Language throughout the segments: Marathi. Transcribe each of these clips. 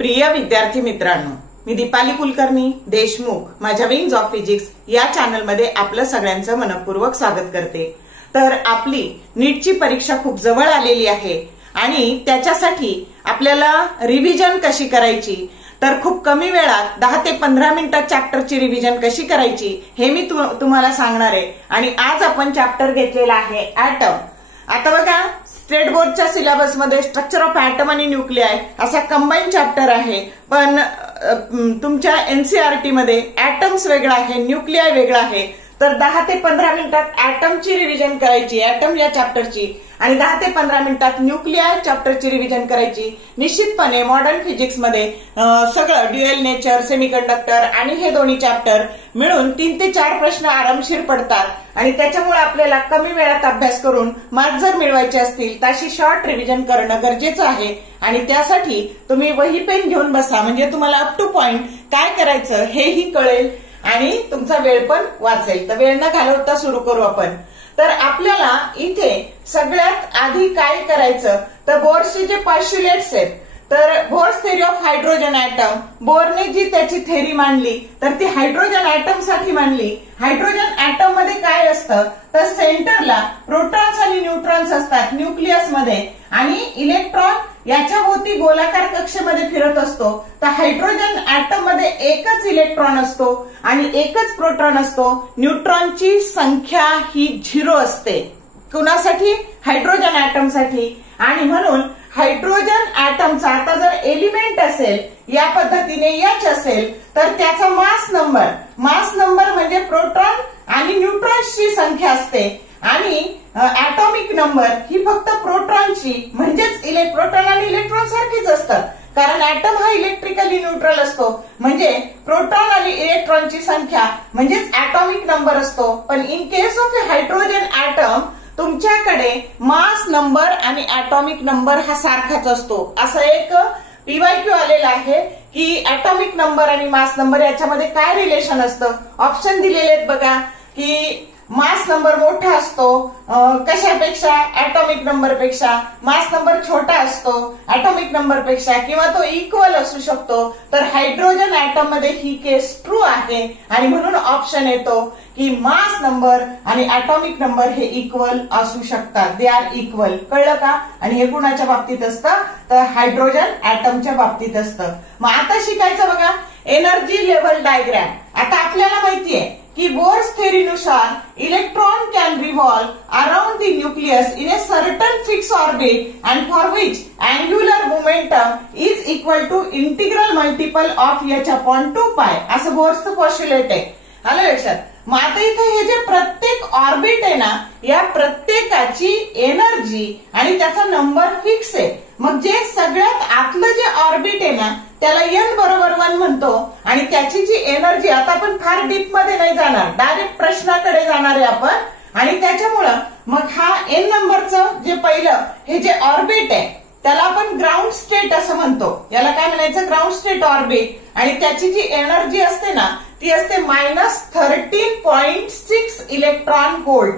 प्रिय विद्यार्थी मित्रांनो, मी दीपाली कुलकर्णी देशमुख माझ्या विंग्स ऑफ फिजिक्स या चॅनलमध्ये आपलं सगळ्यांचं मनपूर्वक स्वागत करते। तर आपली नीटची परीक्षा खूप जवळ आलेली आहे आणि त्याच्यासाठी आपल्याला रिव्हिजन कशी करायची, तर खूप कमी वेळात 10 ते 15 मिनिटात चॅप्टरची रिव्हिजन कशी करायची हे मी तुम्हाला सांगणार आहे। आणि आज आपण चॅप्टर घेतलेला आहे ऍटम। आता बघा, स्टेट बोर्डच्या सिलेबस मध्ये स्ट्रक्चर ऑफ ऍटम आणि न्यूक्लिआय असा कंबाईन चॅप्टर आहे, पण तुमच्या एनसीईआरटी मध्ये ऍटम्स वेगळा आहे, न्यूक्लिआय वेगळा आहे। तर 10 ते 15 मिनिटात ऍटमची रिव्हिजन करायची, ऍटम या चॅप्टरची, आणि 10 ते 15 मिनिटात न्यूक्लिआय चॅप्टरची रिव्हिजन करायची। निश्चितपणे मॉडर्न फिजिक्स मध्ये सगळं ड्युएल नेचर, सेमीकंडक्टर आणि हे दोन्ही चॅप्टर मिळून 3 ते 4 प्रश्न आरामशीर पडतात आणि त्याच्यामुळे आपल्याला कमी वेळात अभ्यास करून मार्क जर मिळवायचे असतील तर अशी शॉर्ट रिव्हिजन करणं गरजेचं आहे। आणि त्यासाठी तुम्ही वही पेन घेऊन बसा, म्हणजे तुम्हाला अप टू पॉइंट काय करायचं हेही कळेल आणि तुमचा वेळ पण वाचेल। तर वेळ न घालवता सुरू करू आपण। तर आपल्याला इथे सगळ्यात आधी काय करायचं, तर बोरचे जे पॉस्ट्युलेट्स आहेत, तर Bohr's theory of hydrogen atom, बोरने जी त्याची थेरी मांडली तर ती हायड्रोजन ऍटम साठी मांडली। हायड्रोजन ऍटम मध्ये काय असतं, तर सेंटरला प्रोटॉन्स आणि न्यूट्रॉन्स असतात न्यूक्लियस मध्ये, आणि इलेक्ट्रॉन याच्या भोवती गोलाकार कक्षेमध्ये फिरत असतो। तर हायड्रोजन ऍटम मध्ये एकच इलेक्ट्रॉन असतो आणि एकच प्रोटॉन असतो। न्यूट्रॉनची संख्या ही 0 असते। कुणासाठी? हायड्रोजन ऍटम साठी। आणि म्हणून हायड्रोजन ऍटमचा आता जर एलिमेंट असेल या पद्धतीने H असेल तर त्याचा मास नंबर म्हणजे प्रोटॉन आणि न्यूट्रॉन्सची संख्या असते, आणि ऍटॉमिक नंबर ही फक्त प्रोटॉनची म्हणजेच प्रोटॉन आणि इलेक्ट्रॉन सारखीच असतात, कारण ऍटम हा इलेक्ट्रिकली न्यूट्रल असतो, म्हणजे प्रोटॉन आणि इलेक्ट्रॉनची संख्या म्हणजेच ऍटॉमिक नंबर असतो। पण in case of A hydrogen atom तुमच्याकडे मास नंबर आणि ऍटॉमिक नंबर हा सारखाच असतो। असं एक पीवायक्यू आलेला आहे की ऍटॉमिक नंबर आणि मास नंबर याच्यामध्ये काय रिलेशन असतं। ऑप्शन दिलेले आहेत बघा, की मास नंबर मोठा असतो कशापेक्षा? ऍटॉमिक नंबर पेक्षा। मास नंबर छोटा असतो ऍटॉमिक नंबर पेक्षा, किंवा तो इक्वल असू शकतो। तर हायड्रोजन ऍटम मध्ये ही केस ट्रू आहे आणि म्हणून ऑप्शन येतो की मास नंबर आणि ऍटॉमिक नंबर हे इक्वल असू शकतात, दे आर इक्वल। कळलं का? आणि हे कुणाच्या बाबतीत असतं, तर हायड्रोजन ऍटमच्या बाबतीत असतं। मग आता शिकायचं बघा एनर्जी लेव्हल डायग्राम। आता आपल्याला माहितीये की बोर्स थेरीनुसार electron can revolve around the nucleus in a certain fix orbit and for which angular momentum is equal to integral multiple of h/2π असं बोर्सचं पॉस्ट्युलेट आहे। आलं लक्षात? मग आता इथे हे जे प्रत्येक ऑर्बिट आहे ना, या प्रत्येकाची एनर्जी आणि त्याचा नंबर फिक्स आहे। मग जे सगळ्यात आतलं जे ऑर्बिट आहे ना त्याला n बरोबर 1 म्हणतो, आणि त्याची जी एनर्जी, आता आपण फार डीप मध्ये नाही जाणार, डायरेक्ट प्रश्नाकडे जाणार आहे आपण, आणि त्याच्यामुळं मग हा n नंबरचं जे पहिलं हे जे ऑर्बिट आहे त्याला आपण ग्राउंड स्टेट असं म्हणतो। याला काय म्हणायचं? Ground state orbit. आणि त्याची जी एनर्जी असते ना ती असते -13.6 इलेक्ट्रॉन व्होल्ट।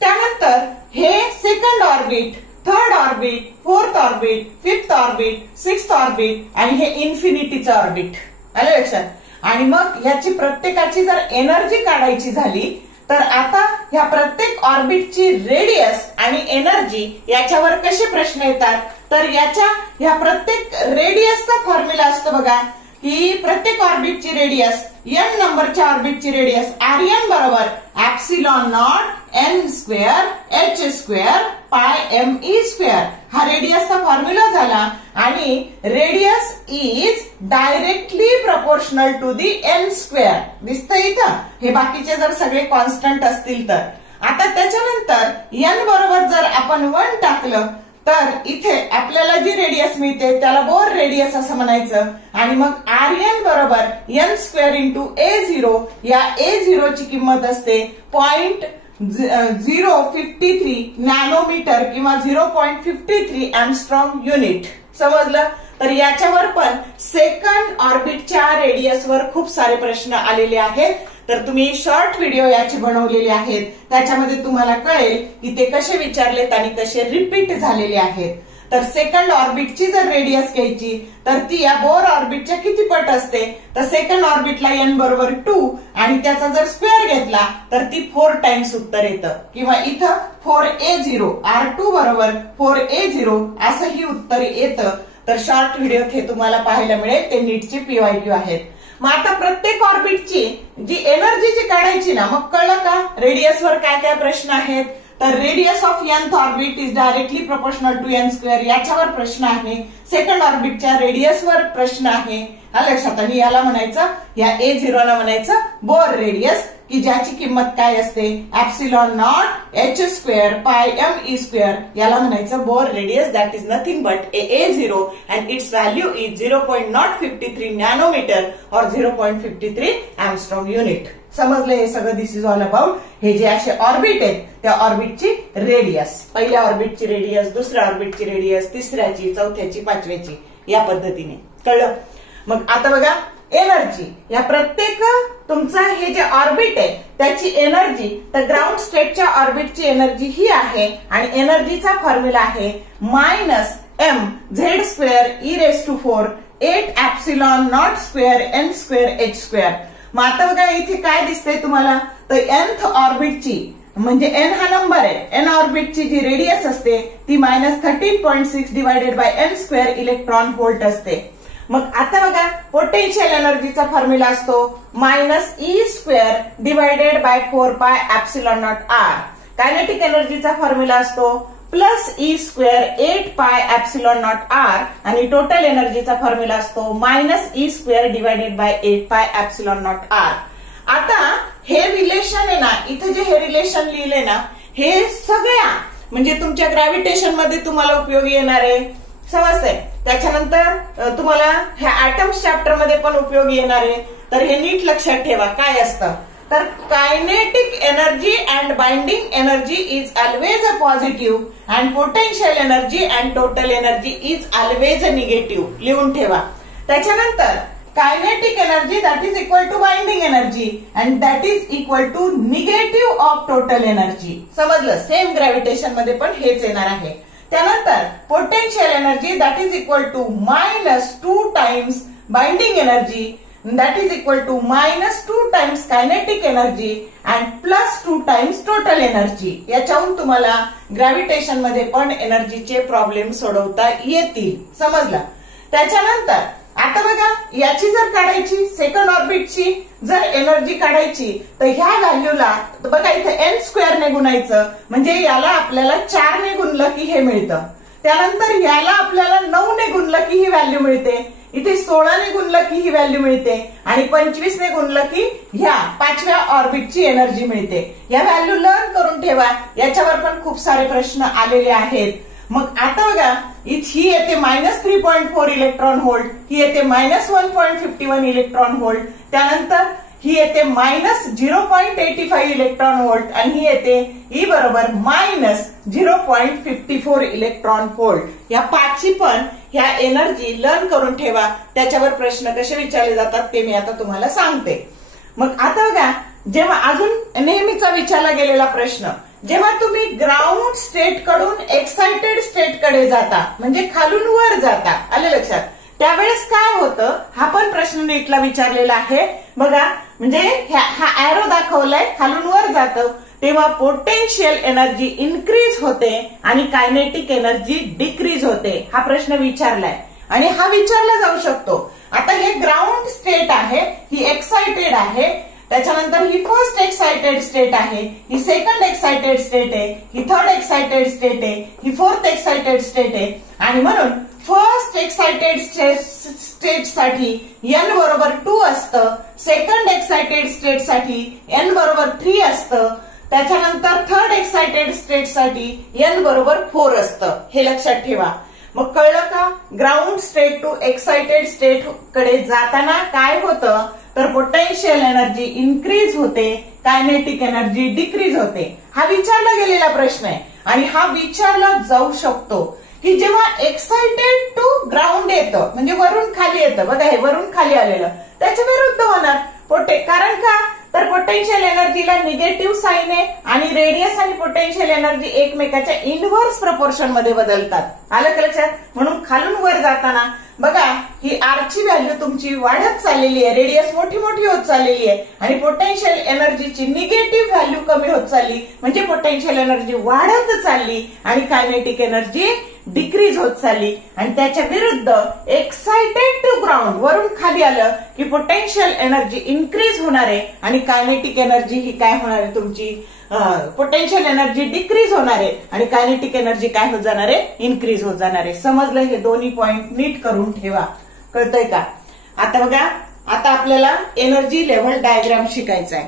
त्यानंतर हे second orbit, third orbit, fourth orbit, fifth orbit, sixth orbit आणि हे इन्फिनिटीचं ऑर्बिट। आलं लक्षात? आणि मग ह्याची प्रत्येकाची जर एनर्जी काढायची झाली तर आता ह्या प्रत्येक ऑर्बिटची रेडियस आणि एनर्जी याच्यावर कसे प्रश्न येतात, तर ह्या प्रत्येक रेडियसचा फॉर्म्युला असतो बघा, की प्रत्येक ऑर्बिटची रेडियस n नंबरच्या ऑर्बिटची रेडियस Rn बरोबर epsilon naught n square h square pi me square हा रेडियसचा फॉर्म्युला झाला। आणि radius is directly proportional to the n square. दिसतंय इथं? हे बाकीचे जर सगळे कॉन्स्टंट असतील तर। आता त्याच्यानंतर n बरोबर जर आपण 1 टाकलं तर इथे आपल्याला जी रेडियस मिळते त्याला बोर रेडियस असं म्हणायचं, आणि मग Rn बरोबर n स्क्वेअर इंटू a0, या a0 ची किंमत असते 0.053 नॅनोमीटर किंवा 0.53 एंगस्ट्रॉम युनिट। समजलं? तर याच्यावर पण सेकंड ऑर्बिटच्या रेडियसवर खूप सारे प्रश्न आलेले आहेत। तर तुम्ही शॉर्ट व्हिडिओ याचे बनवलेले आहेत, त्याच्यामध्ये तुम्हाला कळेल की ते कसे विचारलेत आणि कसे रिपीट झालेले आहेत। तर सेकंड ऑर्बिटची जर रेडियस घ्यायची तर ती या बोर ऑर्बिटच्या किती पट असते, तर सेकंड ऑर्बिटला n बरोबर 2 आणि त्याचा जर स्क्वेअर घेतला तर ती 4 टाइम्स उत्तर येतं, किंवा इथं 4a0 R2 बरोबर 4a0 असंही उत्तर येतं. तर शॉर्ट व्हिडिओत हे तुम्हाला पाहायला मिळेल, ते नीटचे PYQ आहेत. मग आता प्रत्येक ऑर्बिटची जी एनर्जीची काढायची ना, मग कळलं का रेडियसवर काय काय प्रश्न आहेत. तर radius of nth orbit is directly proportional to n square याच्यावर प्रश्न आहे. सेकंड ऑर्बिटच्या रेडियसवर प्रश्न आहे. लक्षात. आणि याला म्हणायचं, या A0 ला म्हणायचं बोर रेडियस, की ज्याची किंमत काय असते एप्सिलॉन नॉट h स्क्वेअर पाय m e स्क्वेअर. याला म्हणायचं bore radius, that is nothing but A0 and it's value is 0.053 nanometre और 0.53 एंगस्ट्रॉम युनिट. समजले हे सगळं. दिस इज ऑल अबाउट हे जे असे ऑर्बिट आहेत त्या ऑर्बिटची रेडियस. पहिल्या ऑर्बिटची रेडियस, दुसऱ्या ऑर्बिटची रेडियस, तिसऱ्याची, चौथ्याची, पाचव्याची, या पद्धतीने. कळलं. मग आता बघा एनर्जी, या प्रत्येक तुमचं हे जे ऑर्बिट आहे त्याची एनर्जी, तर ग्राउंड स्टेटच्या ऑर्बिटची एनर्जी ही आहे आणि एनर्जीचा फॉर्म्युला आहे minus m z square e⁴ 8 epsilon not square n square h square. मग आता बघा इथे काय दिसतंय तुम्हाला, तर nth ऑर्बिटची म्हणजे n हा नंबर आहे, n ऑर्बिटची जी रेडियस असते ती -13.6 divided by n square electron volt असते. मग आता बघा पोटेन्शियल एनर्जीचा फॉर्म्युला असतो -e² divided by 4 pi epsilon naught r. Kinetic एनर्जीचा फॉर्म्युला असतो +e² 8 pi epsilon naught r आणि टोटल एनर्जीचा फॉर्म्युला असतो -e² divided by 8 pi epsilon naught r. आता हे रिलेशन आहे ना, इथे जे हे रिलेशन लिहिले ना, हे सगळ्या म्हणजे तुमच्या ग्रॅव्हिटेशन मध्ये तुम्हाला उपयोगी येणार आहे, समजतंय. त्याच्यानंतर तुम्हाला ह्या ऍटम्स चॅप्टर मध्ये पण उपयोगी येणार आहे. तर हे नीट लक्षात ठेवा काय असतं. तर kinetic energy and binding energy is always a positive and potential energy and total energy is always a negative. लिहून ठेवा. त्याच्यानंतर kinetic energy that is equal to binding energy and that is equal to negative of total energy. समजलं. सेम ग्रॅव्हिटेशन मध्ये पण हेच येणार आहे. त्यानंतर potential energy that is equal to -2 times binding energy that is equal to -2 times kinetic energy and +2 times total energy. याच्याहून तुम्हाला ग्रॅव्हिटेशन मध्ये पण एनर्जीचे प्रॉब्लेम सोडवता येतील. समजला. त्याच्यानंतर आता बघा याची जर काढायची सेकंड ऑर्बिटची जर एनर्जी काढायची तर ह्या व्हॅल्यूला बघा इथे n स्क्वेअर ने गुणायचं, म्हणजे याला आपल्याला 4 ने गुणलं की हे मिळतं. त्यानंतर याला आपल्याला 9 ने गुणलं की ही व्हॅल्यू मिळते. इथे 16 ने गुणलं की ही व्हॅल्यू मिळते आणि 25 ने गुणलं की ह्या पाचव्या ऑर्बिटची एनर्जी मिळते. या व्हॅल्यू लर्न करून ठेवा. याच्यावर पण खूप सारे प्रश्न आलेले आहेत. मग आता बघा ही येते -3.4 इलेक्ट्रॉन व्होल्ट, ही येते -1.51 इलेक्ट्रॉन व्होल्ट, त्यानंतर ही येते -0.85 इलेक्ट्रॉन व्होल्ट आणि ही येते ई बरोबर -0.54 इलेक्ट्रॉन व्होल्ट. या पाचची पण ह्या एनर्जी लर्न करून ठेवा. त्याच्यावर प्रश्न कसे विचारले जातात ते मी आता तुम्हाला सांगते. मग आता बघा जेव्हा अजून नेहमीचा विचारला गेलेला प्रश्न, जेव्हा तुम्ही ग्राउंड स्टेट कडून एक्साइटेड स्टेट कडे जाता म्हणजे खालून वर जाता, आले लक्षात, त्यावेळेस काय होतं हा पण प्रश्न नीटला विचारलेला आहे. बघा म्हणजे हा एरो दाखवलाय खालून वर जातं तेव्हा पोटेन्शियल एनर्जी इन्क्रीज होते आणि कायनेटिक एनर्जी डिक्रीज होते. हा प्रश्न विचारलाय आणि हा विचारला जाऊ शकतो. आता हे ग्राउंड स्टेट आहे, ही एक्साइटेड आहे, त्याच्यानंतर ही फर्स्ट एक्साइटेड स्टेट आहे, ही सेकंड एक्साइटेड स्टेट आहे, ही थर्ड एक्साइटेड स्टेट आहे, ही फोर्थ एक्साइटेड स्टेट आहे. आणि म्हणून फर्स्ट एक्साइटेड स्टेट साठी n बरोबर 2 असतं, सेकंड एक्साइटेड स्टेट साठी n बरोबर 3 असतं, त्याच्यानंतर थर्ड एक्साइटेड स्टेट साठी n बरोबर 4 असतं. हे लक्षात ठेवा. मग कळलं का. Ground state to excited state कडे जाताना काय होतं तर पोटेन्शियल एनर्जी इन्क्रीज होते, कायनेटिक एनर्जी डिक्रीज होते. हा विचारला गेलेला प्रश्न आहे आणि हा विचारला जाऊ शकतो की जेव्हा एक्साइटेड टू ग्राउंड येतं म्हणजे वरून खाली येतं, बघा हे वरून खाली आलेलं त्याच्या विरुद्ध होणार कारण का तर पोटेन्शियल एनर्जीला निगेटिव्ह साईन आहे आणि रेडियस आणि पोटेन्शियल एनर्जी एकमेकाच्या इनव्हर्स प्रपोर्शन मध्ये बदलतात. आलं का लक्षात? म्हणून खालून वर जाताना बघा ही आरची व्हॅल्यू तुमची वाढत चाललेली आहे, रेडियस मोठी मोठी होत चाललेली आहे आणि पोटेन्शियल एनर्जीची निगेटिव्ह व्हॅल्यू कमी होत चालली, म्हणजे पोटेन्शियल एनर्जी वाढत चालली आणि कायनेटिक एनर्जी डिक्रीज होत चालली. आणि त्याच्या विरुद्ध एक्साइटेड टू ग्राउंड, वरून खाली आलं की पोटेन्शियल एनर्जी इन्क्रीज होणार आहे आणि कायनेटिक एनर्जी ही काय होणार आहे तुमची, पोटेन्शियल एनर्जी डिक्रीज होणार आहे आणि कायनेटिक एनर्जी काय होत जाणार आहे, इन्क्रीज होत जाणार आहे. समजलं? हे दोन्ही पॉइंट नीट करून ठेवा. कळतंय का? आता बघा, आता आपल्याला एनर्जी लेव्हल डायग्राम शिकायचा आहे.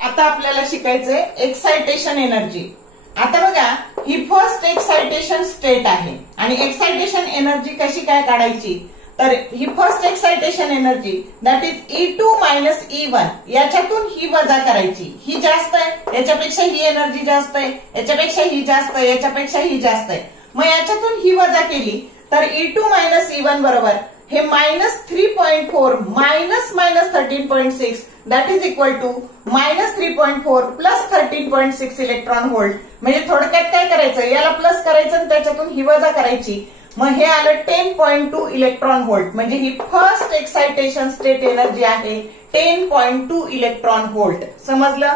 आता आपल्याला शिकायचंय एक्साइटेशन एनर्जी. आता बघा ही फर्स्ट एक्साइटेशन स्टेट आहे आणि एक्साइटेशन एनर्जी कशी काय काढायची, तर ही first excitation energy that is E2 minus E1, याच्यातून ही वजा करायची. ही जास्त आहे, याच्यापेक्षा ही एनर्जी जास्त आहे, याच्यापेक्षा ही जास्त आहे, याच्यापेक्षा ही जास्त आहे. मग याच्यातून ही वजा केली तर E2 मायनस E1 बरोबर हे -3.4 minus 13.6 that is equal to -3.4 plus 13.6 electron volt. म्हणजे थोडक्यात काय करायचं, याला प्लस करायचं आणि त्याच्यातून ही वजा करायची. मग हे आलं 10.2 इलेक्ट्रॉन व्होल्ट. म्हणजे ही फर्स्ट एक्साइटेशन स्टेट एनर्जी आहे 10.2 इलेक्ट्रॉन व्होल्ट. समजलं?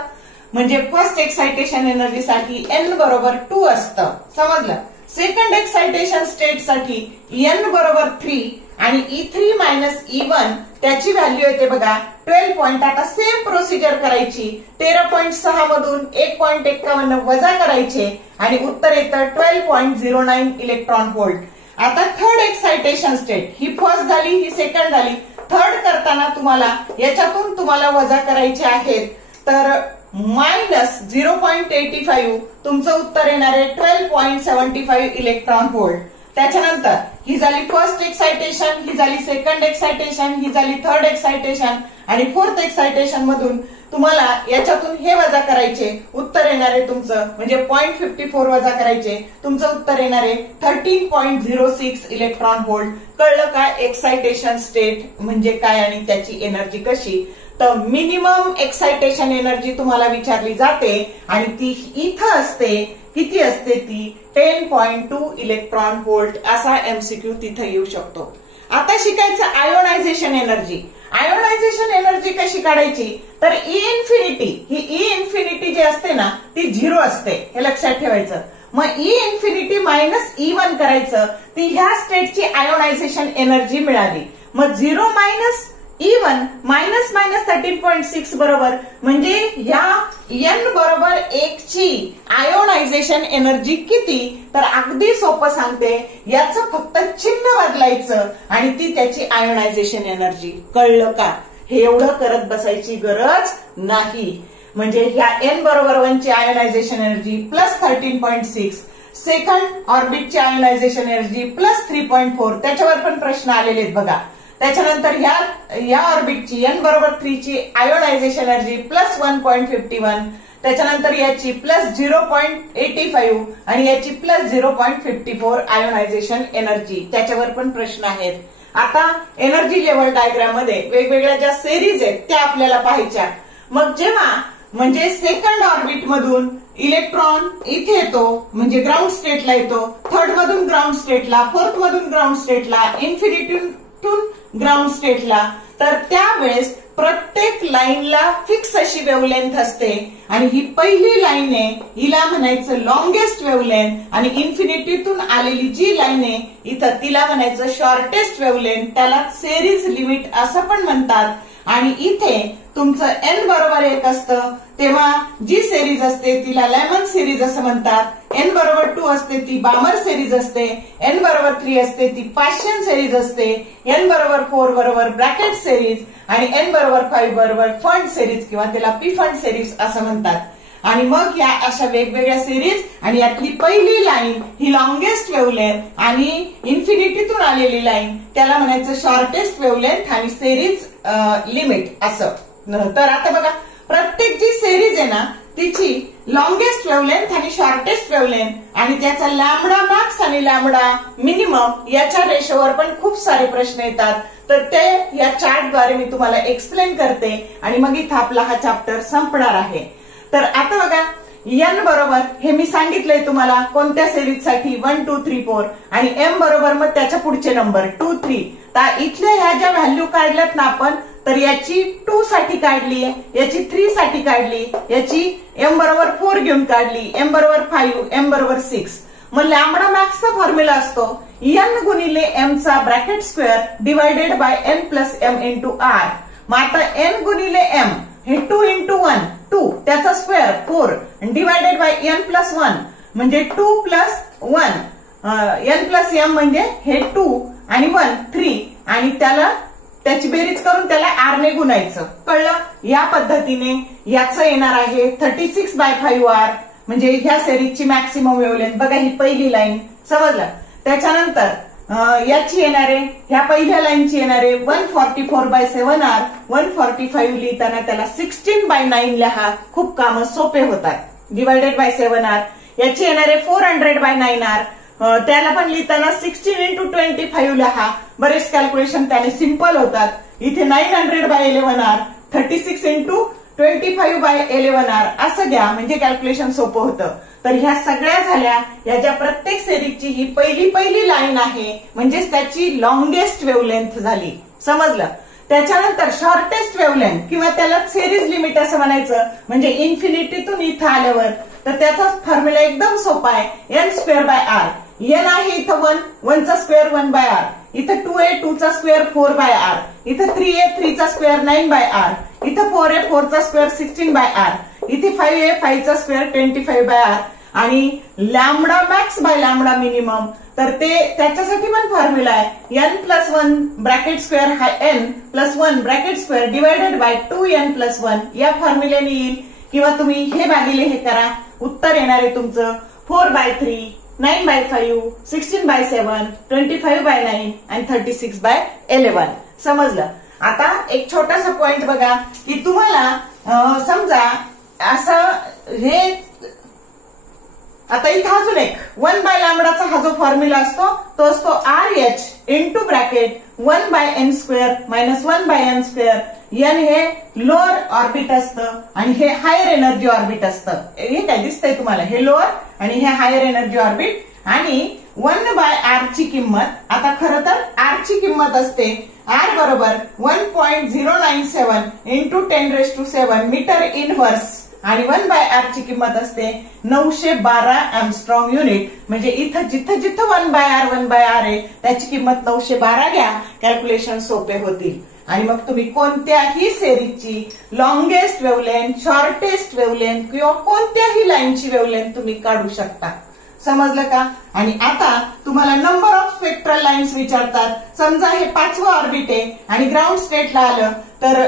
म्हणजे फर्स्ट एक्साइटेशन एनर्जी साठी N बरोबर 2 असतं. समजलं? सेकंड एक्साइटेशन स्टेट साठी N बरोबर 3 आणि E3 मायनस E1 त्याची व्हॅल्यू येते बघा 12 पॉइंट. आता सेम प्रोसिजर करायची. 13.6 मधून 1.51 वजा करायचे आणि उत्तर येतं 12.09 इलेक्ट्रॉन व्होल्ट. आता थर्ड एक्साइटेशन स्टेट, ही फर्स्ट झाली, ही सेकंड झाली. थर्ड करताना तुम्हाला याच्यातून तुम्हाला वजा करायचे आहेत, तर -0.85 तुमचं उत्तर येणार आहे 12.75 इलेक्ट्रॉन व्होल्ट. त्याच्यानंतर ही झाली फर्स्ट एक्साइटेशन, ही झाली सेकंड एक्साइटेशन, ही झाली थर्ड एक्साइटेशन आणि फोर्थ एक्साइटेशन मधून तुम्हाला याच्यातून हे वजा करायचे. उत्तर येणार आहे तुमचं म्हणजे 0.54 वजा करायचे, तुमचं उत्तर येणार आहे 13.06 इलेक्ट्रॉन व्होल्ट. कळलं का एक्साइटेशन स्टेट म्हणजे काय आणि त्याची एनर्जी कशी? तर मिनिमम एक्साइटेशन एनर्जी तुम्हाला विचारली जाते आणि ती इथं असते. किती असते ती? 10.2 इलेक्ट्रॉन व्होल्ट. असा एमसीक्यू तिथे येऊ शकतो. आता शिकायचं आयोनायझेशन एनर्जी. आयोनायझेशन एनर्जी कशी काढायची, तर E इन्फिनिटी, ही E इन्फिनिटी जी असते ना ती 0 असते, हे लक्षात ठेवायचं. मग E इन्फिनिटी मायनस E1 करायचं, ती ह्या स्टेटची आयोनायझेशन एनर्जी मिळाली. मग 0 मायनस E1 मायनस 13.6 बरोबर म्हणजे ह्या N बरोबर 1 ची आयोनायझेशन एनर्जी किती, तर अगदी सोपं सांगते, याचं फक्त चिन्ह बदलायचं आणि ती त्याची आयोनायझेशन एनर्जी. कळलं का? हे एवढं करत बसायची गरज नाही. म्हणजे ह्या N बरोबर 1 ची आयोनायझेशन एनर्जी प्लस 13.6, सेकंड ऑर्बिटची आयोनायझेशन एनर्जी प्लस 3.4, त्याच्यावर पण प्रश्न आलेले आहेत बघा. त्याच्यानंतर ह्या ऑर्बिटची N बरोबर 3 ची आयोनायझेशन एनर्जी प्लस 1.51, त्याच्यानंतर याची प्लस 0.85 आणि याची प्लस 0.54 आयोनायझेशन एनर्जी, त्याच्यावर पण प्रश्न आहेत. आता एनर्जी लेव्हल डायग्राम मध्ये वेगवेगळ्या ज्या सेरीज आहेत त्या आपल्याला पाहायच्या. मग जेव्हा म्हणजे सेकंड ऑर्बिट मधून इलेक्ट्रॉन इथे येतो म्हणजे ग्राउंड स्टेटला येतो, थर्ड मधून ग्राउंड स्टेटला, फोर्थ मधून ग्राउंड स्टेटला, इन्फिनिटी ग्राउंड स्टेटला, तर त्यावेळेस प्रत्येक लाईनला फिक्स अशी वेव्हलेंथ असते आणि ही पहिली लाईन आहे हिला म्हणायचं लॉंगेस्ट वेव्हलेंथ आणि इन्फिनिटीतून आलेली जी लाईन आहे इथं तिला म्हणायचं शॉर्टेस्ट वेव्हलेंथ. त्याला सेरीज लिमिट असं पण म्हणतात. आणि इथे तुमचं N बरोबर 1 असतं तेव्हा जी सेरीज असते तिला लेमन सिरीज असं म्हणतात. N बरोबर 2 असते ती बामर सेरीज असते. N बरोबर 3 असते ती पाशियन सेरीज असते. N बरोबर 4 बरोबर ब्रॅकेट सेरीज आणि N बरोबर 5 बरोबर फंड सेरीज किंवा त्याला पी फंड सेरीज असं म्हणतात. आणि मग या अशा वेगवेगळ्या सिरीज आणि यातली पहिली लाईन ही लॉंगेस्ट वेव्हलेंथ आणि इन्फिनिटीतून आलेली लाईन त्याला म्हणायचं शॉर्टेस्ट वेव्हलेंथ आणि सेरीज लिमिट असं. तर आता बघा प्रत्येक जी सेरीज आहे ना तिची लॉंगेस्ट वेव्हलेंथ आणि शॉर्टेस्ट वेव्हलेंथ आणि त्याचा लॅम्बडा मॅक्स आणि लॅम्बडा मिनिमम याच्या रेशोवर पण खूप सारे प्रश्न येतात. तर ते या चार्टद्वारे मी तुम्हाला एक्सप्लेन करते आणि मग इथं आपला हा चॅप्टर संपणार आहे. तर आता बघा, n बरोबर हे मी सांगितलंय तुम्हाला कोणत्या सिरीजसाठी 1 2 3 4 आणि m बरोबर मग त्याच्या पुढचे नंबर 2 3. तर इथल्या ह्या ज्या व्हॅल्यू काढल्यात ना आपण, तर याची 2 साठी काढली, याची 3 साठी काढली, याची m बरोबर 4 घेऊन काढली, m बरोबर 5, m बरोबर 6. मग लॅम्बडा मॅक्सचा फॉर्म्युला असतो n गुणिले m चा bracket square divided bye n plus m into r. मग आता n गुणिले m हे 2 इंटू 1 2 त्याचा square 4 divided by n plus 1 म्हणजे 2 प्लस 1 n प्लस m म्हणजे हे 2 आणि 1 3 आणि त्याची बेरीज करून त्याला r ने गुणायचं. कळलं? या पद्धतीने याचं येणार आहे 36/5r म्हणजे ह्या सिरीजची मॅक्सिमम वेव्हलेंथ. बघा ही पहिली लाईन, समजलं? त्याच्यानंतर याची येणारे, ह्या पहिल्या लाईनची येणारे 144/7r. 145 लिहिताना त्याला 16/9 लिहा, खूप कामं सोपे होतात. Divided by 7r. याची येणारे 400/9r. त्याला पण लिहिताना 16 इंटू 25 लिहा, बरेच कॅल्क्युलेशन त्याने सिंपल होतात. इथे 900/11r. 36 इंटू 25/11r असं घ्या म्हणजे कॅल्क्युलेशन सोपं होतं. तर ह्या सगळ्या झाल्या. याच्या प्रत्येक सिरीजची ही पहिली लाईन आहे, म्हणजेच त्याची लॉंगेस्ट वेव्हलेंथ झाली. समजलं? त्याच्यानंतर शॉर्टेस्ट वेव्हलेंथ किंवा त्याला सिरीज लिमिट असं म्हणायचं, म्हणजे इन्फिनिटीतून इथं आल्यावर. तर त्याचा फॉर्म्युला एकदम सोपा आहे, n²/r. n आहे इथं 1 चा स्क्वेअर 1/r. इथं 2 आहे 2 चा स्क्वेअर 4/r. इथं 3 आहे 3 चा स्क्वेअर 9/r. इथं 4 आहे 4 चा स्क्वेअर 16/r. इथे 5 आहे 5 चा स्क्वेअर 25/r. आणि lambda max by lambda minimum, तर ते त्याच्यासाठी पण फॉर्म्युला आहे n प्लस 1 ब्रॅकेट स्क्वेअर हा n plus 1 bracket square divided by 2n plus 1 या फॉर्म्युल्याने येईल. किंवा तुम्ही हे भागिले हे करा, उत्तर येणार आहे तुमचं 4/3, 9/5, 16/7, 25/9 आणि 36/11. समजलं? आता एक छोटासा पॉइंट बघा की तुम्हाला समजा असं हे, आता इथं अजून एक 1/लॅम्बडाचा हा जो फॉर्म्युला असतो तो असतो RH into bracket 1/n² minus 1/n². n हे लोअर ऑर्बिट असतं आणि हे हायर एनर्जी ऑर्बिट असतं. हे काय दिसतंय तुम्हाला? हे लोअर आणि हे हायर एनर्जी ऑर्बिट. आणि 1/r ची किंमत, आता खरं तर r ची किंमत असते r बरोबर 1.097 इंटू 10⁻⁷ मीटर इनव्हर्स आणि 1/r ची किंमत असते 912 एम्स्ट्रॉंग युनिट. म्हणजे इथं जिथं 1/r आहे त्याची किंमत 912 घ्या, कॅल्क्युलेशन सोपे होतील. आणि मग तुम्ही कोणत्याही सिरीजची लॉंगेस्ट वेव्हलेंथ, शॉर्टेस्ट वेव्हलेंथ किंवा कोणत्याही लाईनची वेव्हलेंथ तुम्ही काढू शकता. समजलं का? आणि आता तुम्हाला नंबर ऑफ स्पेक्ट्रल लाईन्स विचारतात. समजा हे 5वं ऑर्बिट आहे आणि ग्राउंड स्टेटला आलं, तर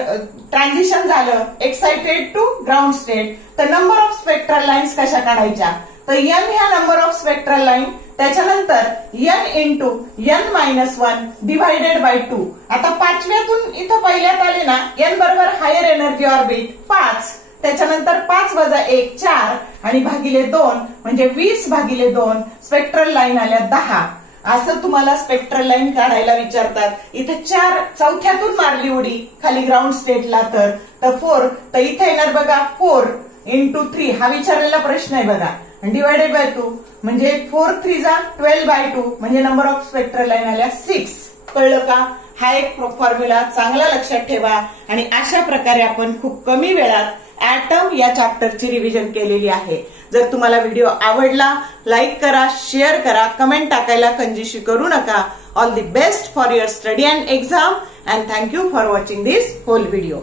ट्रान्झिशन झालं एक्साइटेड टू ग्राउंड स्टेट. तर नंबर ऑफ स्पेक्ट्रल लाईन्स कशा काढायच्या? तर n ह्या नंबर ऑफ स्पेक्ट्रल लाईन, त्याच्यानंतर n into n-1 divided by 2. आता 5व्यातून इथं पहिल्यात आले ना, n बरोबर हायर एनर्जी ऑर्बिट 5, त्याच्यानंतर 5 वजा 1 4 आणि भागिले 2 म्हणजे 20/2 स्पेक्ट्रल लाईन आल्या 10. असं तुम्हाला स्पेक्ट्रल लाईन काढायला विचारतात. इथे 4 चौथ्यातून मारली उडी खाली ग्राउंड स्टेटला तर 4, तर इथे येणार बघा 4 इंटू 3 हा विचारलेला प्रश्न आहे बघा. डिवायडेड बाय 2 म्हणजे 4 3 जा 12/2 म्हणजे नंबर ऑफ स्पेक्ट्रल लाईन आल्या 6. कळलं का? हा एक फॉर्म्युला चांगला लक्षात ठेवा. आणि अशा प्रकारे आपण खूप कमी वेळात ऍटम या चॅप्टरची रिव्हिजन केलेली आहे. जर तुम्हाला व्हिडिओ आवडला, लाईक करा, शेअर करा, कमेंट टाकायला कंजूसी करू नका. All the best for your study and exam and thank you for watching this whole video.